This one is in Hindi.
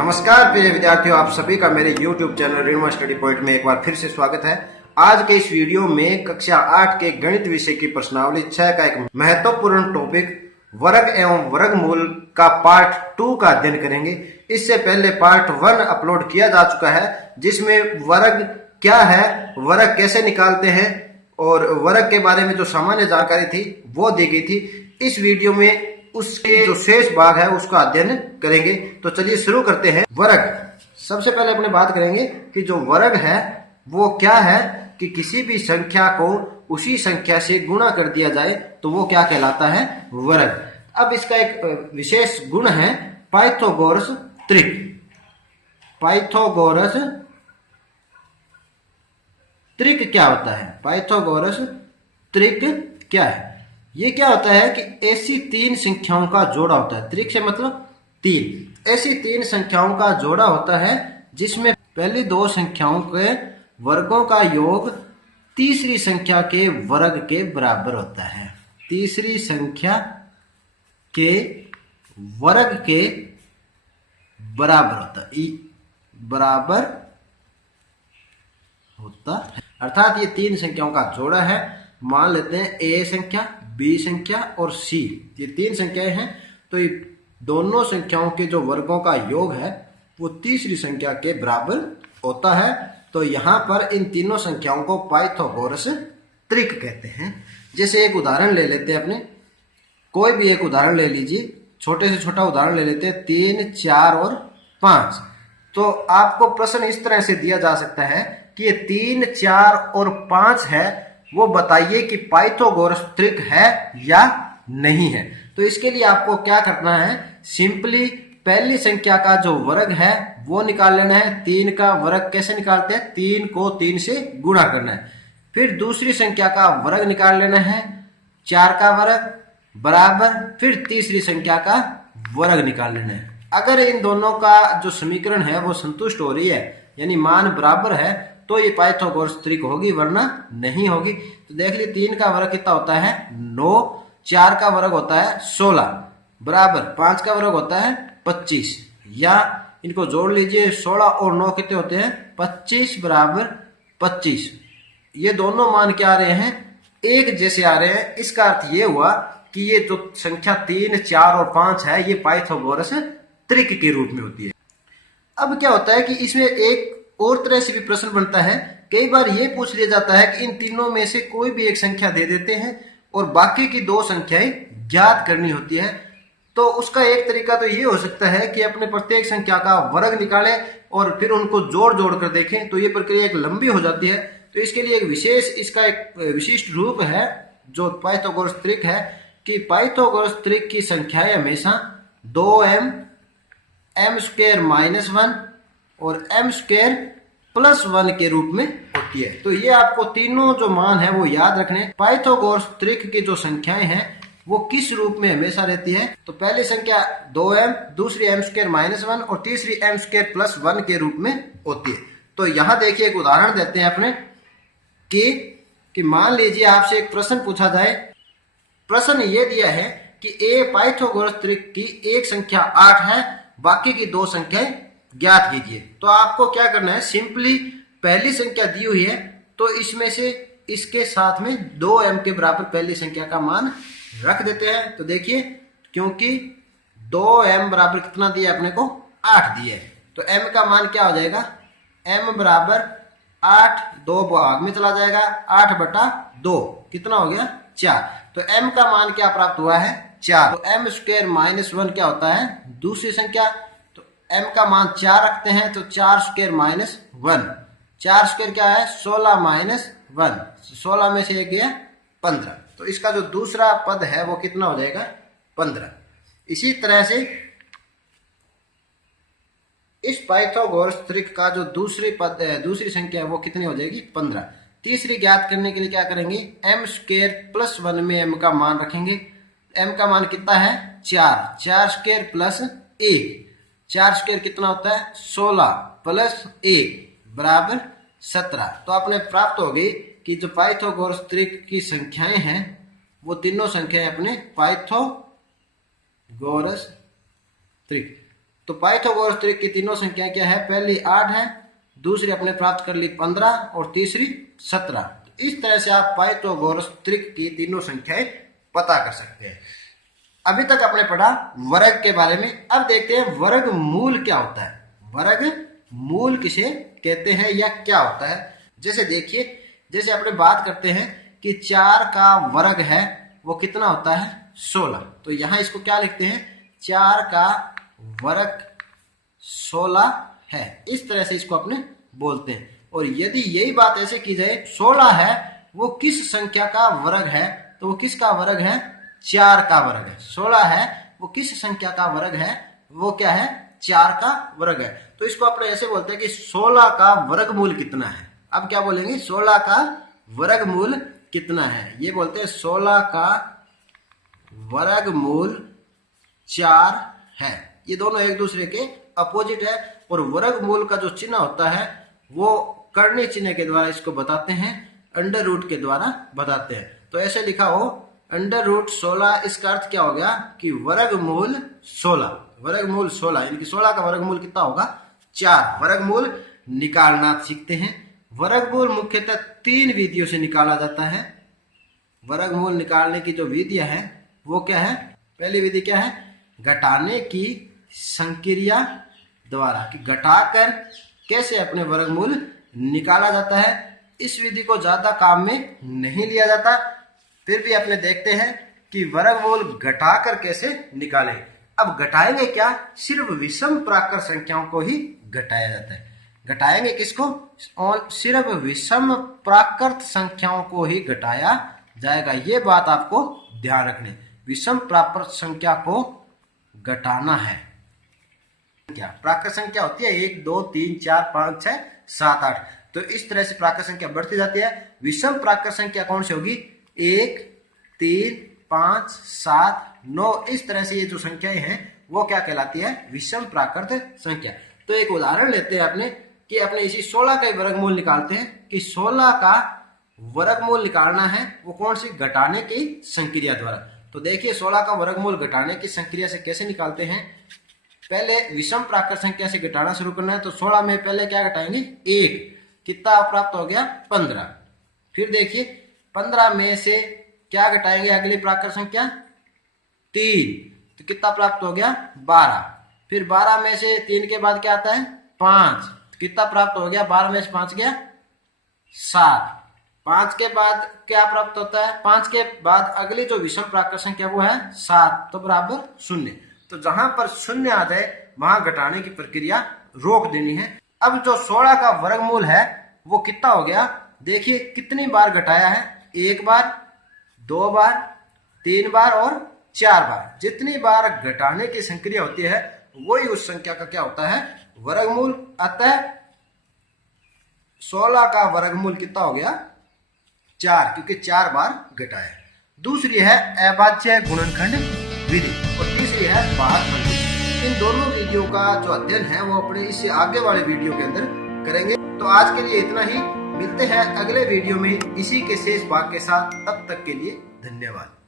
नमस्कार प्रिय विद्यार्थियों, आप सभी का मेरे YouTube चैनल ऋणमा स्टडी पॉइंट में एक बार फिर से स्वागत है। आज के इस वीडियो में कक्षा 8 के गणित विषय की प्रश्नावली 6 का एक महत्वपूर्ण टॉपिक वर्ग एवं वर्गमूल का पार्ट 2 का अध्ययन करेंगे। इससे पहले पार्ट 1 अपलोड किया जा चुका है, जिसमें वर्ग क्या है, वर्ग कैसे निकालते हैं और वर्ग के बारे में जो सामान्य जानकारी थी वो दी गई थी। इस वीडियो में उसके जो शेष भाग है उसका अध्ययन करेंगे। तो चलिए शुरू करते हैं। वर्ग, सबसे पहले अपने बात करेंगे कि जो वर्ग है वो क्या है, कि किसी भी संख्या को उसी संख्या से गुणा कर दिया जाए तो वो क्या कहलाता है, वर्ग। अब इसका एक विशेष गुण है पाइथागोरस त्रिक। पाइथागोरस त्रिक क्या होता है? पाइथागोरस त्रिक क्या है? ये क्या होता है कि ऐसी तीन संख्याओं का जोड़ा होता है। त्रिक से मतलब तीन। ऐसी तीन संख्याओं का जोड़ा होता है जिसमें पहली दो संख्याओं के वर्गों का योग तीसरी संख्या के वर्ग के बराबर होता है। तीसरी संख्या के वर्ग के बराबर होता है, बराबर होता है। अर्थात ये तीन संख्याओं का जोड़ा है। मान लेते हैं ए संख्या, बी संख्या और सी, ये तीन संख्याएं हैं। तो ये दोनों संख्याओं के जो वर्गों का योग है वो तीसरी संख्या के बराबर होता है। तो यहाँ पर इन तीनों संख्याओं को पाइथागोरस त्रिक कहते हैं। जैसे एक उदाहरण ले लेते हैं, अपने कोई भी एक उदाहरण ले लीजिए, छोटे से छोटा उदाहरण ले लेते हैं, 3, 4 और 5। तो आपको प्रश्न इस तरह से दिया जा सकता है कि ये 3, 4 और 5 है, वो बताइए कि पाइथागोरस त्रिक है या नहीं है। तो इसके लिए आपको क्या करना है, सिंपली पहली संख्या का जो वर्ग है वो निकाल लेना है। 3 का वर्ग कैसे निकालते हैं? 3 को 3 से गुणा करना है। फिर दूसरी संख्या का वर्ग निकाल लेना है, 4 का वर्ग बराबर, फिर तीसरी संख्या का वर्ग निकाल लेना है। अगर इन दोनों का जो समीकरण है वो संतुष्ट हो रही है, यानी मान बराबर है, तो ये पाइथागोरस त्रिक होगी, वरना नहीं होगी। तो देख लीजिए 3 का वर्ग कितना होता है, 9, 4 का वर्ग होता है 16 बराबर 5 का वर्ग होता है 25। या इनको जोड़ लीजिए, 16 और 9 कितने होते हैं, 25 बराबर 25। ये दोनों मान क्या आ रहे हैं, एक जैसे आ रहे हैं। इसका अर्थ ये हुआ कि ये जो संख्या 3, 4 और 5 है ये पाइथागोरस त्रिक के रूप में होती है। अब क्या होता है कि इसमें एक और तरह से भी प्रश्न बनता है। कई बार ये पूछ लिया जाता है कि इन तीनों में से कोई भी एक संख्या दे देते हैं और बाकी की दो संख्याएं ज्ञात करनी होती है। तो उसका एक तरीका तो ये हो सकता है कि अपने प्रत्येक संख्या का वर्ग निकालें और फिर उनको जोड़ जोड़ कर देखें। तो ये प्रक्रिया एक लंबी हो जाती है। तो इसके लिए एक विशेष, इसका एक विशिष्ट रूप है जो पाइथागोरस त्रिक है, कि पाइथागोरस त्रिक की संख्याएं हमेशा 2m, m² - 1 और m² + 1 के रूप में होती है। तो ये आपको तीनों जो मान है वो याद रखने। पाइथागोरस त्रिक की जो संख्याएं हैं वो किस रूप में हमेशा रहती है, तो पहली संख्या 2m, दूसरी m² - 1 और तीसरी m² + 1 के रूप में होती है। तो यहाँ देखिए एक उदाहरण देते हैं अपने कि मान लीजिए आपसे एक प्रश्न पूछा जाए। प्रश्न ये दिया है कि ए पाइथागोरस त्रिक की एक संख्या 8 है, बाकी की दो संख्याएं ज्ञात कीजिए। तो आपको क्या करना है, सिंपली पहली संख्या दी हुई है तो इसमें से इसके साथ में 2m के बराबर पहली संख्या का मान रख देते हैं। तो देखिए, क्योंकि 2m बराबर कितना दिया अपने को, 8 दिया है, तो m का मान क्या हो जाएगा, m बराबर 8, 2 भाग में चला जाएगा, 8/2 कितना हो गया, 4। तो m का मान क्या प्राप्त हुआ है, 4। तो m² - 1 क्या होता है, दूसरी संख्या। तो m का मान 4 रखते हैं, तो 4² - 1, 4² क्या है, 16 - 1, 16 में से 1 गया 15। तो इसका जो दूसरा पद है वो कितना हो जाएगा, 15। इसी तरह से इस पाइथागोरस त्रिक का जो दूसरी संख्या है वो कितनी हो जाएगी, 15। तीसरी ज्ञात करने के लिए क्या करेंगे, m² + 1 में m का मान रखेंगे। m का मान कितना है, 4, 4² + 1, 4² कितना होता है, 16 + 1 बराबर 17। तो आपने प्राप्त होगी कि जो पाइथागोरस त्रिक की संख्याएं हैं वो तीनों संख्याएं अपने पाइथागोरस त्रिक तो पाइथागोरस त्रिक की तीनों संख्याएं क्या है, पहली 8 है, दूसरी अपने प्राप्त कर ली 15 और तीसरी 17। इस तरह से आप पाइथागोरस त्रिक की तीनों संख्याएं पता कर सकते हैं। अभी तक आपने पढ़ा वर्ग के बारे में। अब देखते हैं वर्गमूल क्या होता है, वर्गमूल किसे कहते हैं या क्या होता है। जैसे देखिए, जैसे अपने बात करते हैं कि 4 का वर्ग है वो कितना होता है, 16। तो यहां इसको क्या लिखते हैं, 4 का वर्ग 16 है। इस तरह से इसको अपने बोलते हैं। और यदि यही बात ऐसे की जाए, 16 है वो किस संख्या का वर्ग है, तो वो किसका वर्ग है, 4 का वर्ग है। 16 है वो किस संख्या का वर्ग है, वो क्या है, 4 का वर्ग है। तो इसको अपने ऐसे बोलते हैं कि 16 का वर्गमूल कितना है। अब क्या बोलेंगे, 16 का वर्गमूल कितना है, ये बोलते हैं 16 का वर्गमूल 4 है। ये दोनों एक दूसरे के अपोजिट है। और वर्गमूल का जो चिन्ह होता है वो कर्णीय चिन्ह के द्वारा इसको बताते हैं, अंडर रूट के द्वारा बताते हैं। तो ऐसे लिखा हो अंडर रूट 16, इसका अर्थ क्या हो गया कि वर्गमूल 16, वर्गमूल 16, यानी कि 16 का वर्गमूल कितना होगा, 4। वर्गमूल निकालना सीखते हैं। वर्गमूल मुख्यतः 3 विधियों से निकाला जाता है। वर्गमूल निकालने की जो विधियां हैं वो क्या है, पहली विधि क्या है, घटाने की संक्रिया द्वारा, कि घटाकर कैसे अपने वर्गमूल निकाला जाता है। इस विधि को ज्यादा काम में नहीं लिया जाता, फिर भी अपने देखते हैं कि वर्गमूल घटाकर कैसे निकालें। अब घटाएंगे क्या, सिर्फ विषम प्राकृत संख्याओं को ही घटाया जाता है। घटाएंगे किसको, और सिर्फ विषम प्राकृत संख्याओं को ही घटाया जाएगा। ये बात आपको ध्यान रखनी, विषम प्राकृत संख्या को घटाना है। क्या प्राकृत संख्या होती है, 1 2 3 4 5 6 7 8। तो इस तरह से प्राकृत संख्या बढ़ती जाती है। विषम प्राकृत संख्या कौन सी होगी, 1 3 5 7 9। इस तरह से ये जो संख्याएं हैं वो क्या कहलाती है, विषम प्राकृत संख्या। तो एक उदाहरण लेते हैं अपने, कि अपने इसी 16 का वर्गमूल निकालते हैं, कि 16 का वर्गमूल निकालना है वो कौन सी, घटाने की संक्रिया द्वारा। तो देखिए 16 का वर्गमूल घटाने की संक्रिया से कैसे निकालते हैं। पहले विषम प्राकृत संख्या से घटाना शुरू करना है। तो 16 में पहले क्या घटाएंगे, 1, कितना प्राप्त हो गया, 15। फिर देखिए 15 में से क्या घटाएंगे, अगली प्राकृत संख्या 3, तो कितना प्राप्त हो गया, 12। फिर 12 में से 3 के बाद क्या आता है, 5, कितना प्राप्त हो गया, 12 में से 5 गया 7। 5 के बाद क्या प्राप्त होता है, 5 के बाद अगली जो विषम प्राकृत संख्या वो है 7, तो बराबर 0। तो जहां पर 0 आ जाए वहां घटाने की प्रक्रिया रोक देनी है। अब जो 16 का वर्गमूल है वो कितना हो गया, देखिए कितनी बार घटाया है, 1 बार 2 बार 3 बार और 4 बार। जितनी बार घटाने की संक्रिया होती है वही उस संख्या का क्या होता है, वर्गमूल। अतः 16 का वर्गमूल कितना हो गया, 4, क्योंकि 4 बार घटाया। दूसरी है अभाज्य गुणनखंड विधि और तीसरी है भागफल। इन दोनों विधियों का जो अध्ययन है वो अपने इससे आगे वाले वीडियो के अंदर करेंगे। तो आज के लिए इतना ही, मिलते हैं अगले वीडियो में इसी के शेष भाग के साथ। तब तक के लिए धन्यवाद।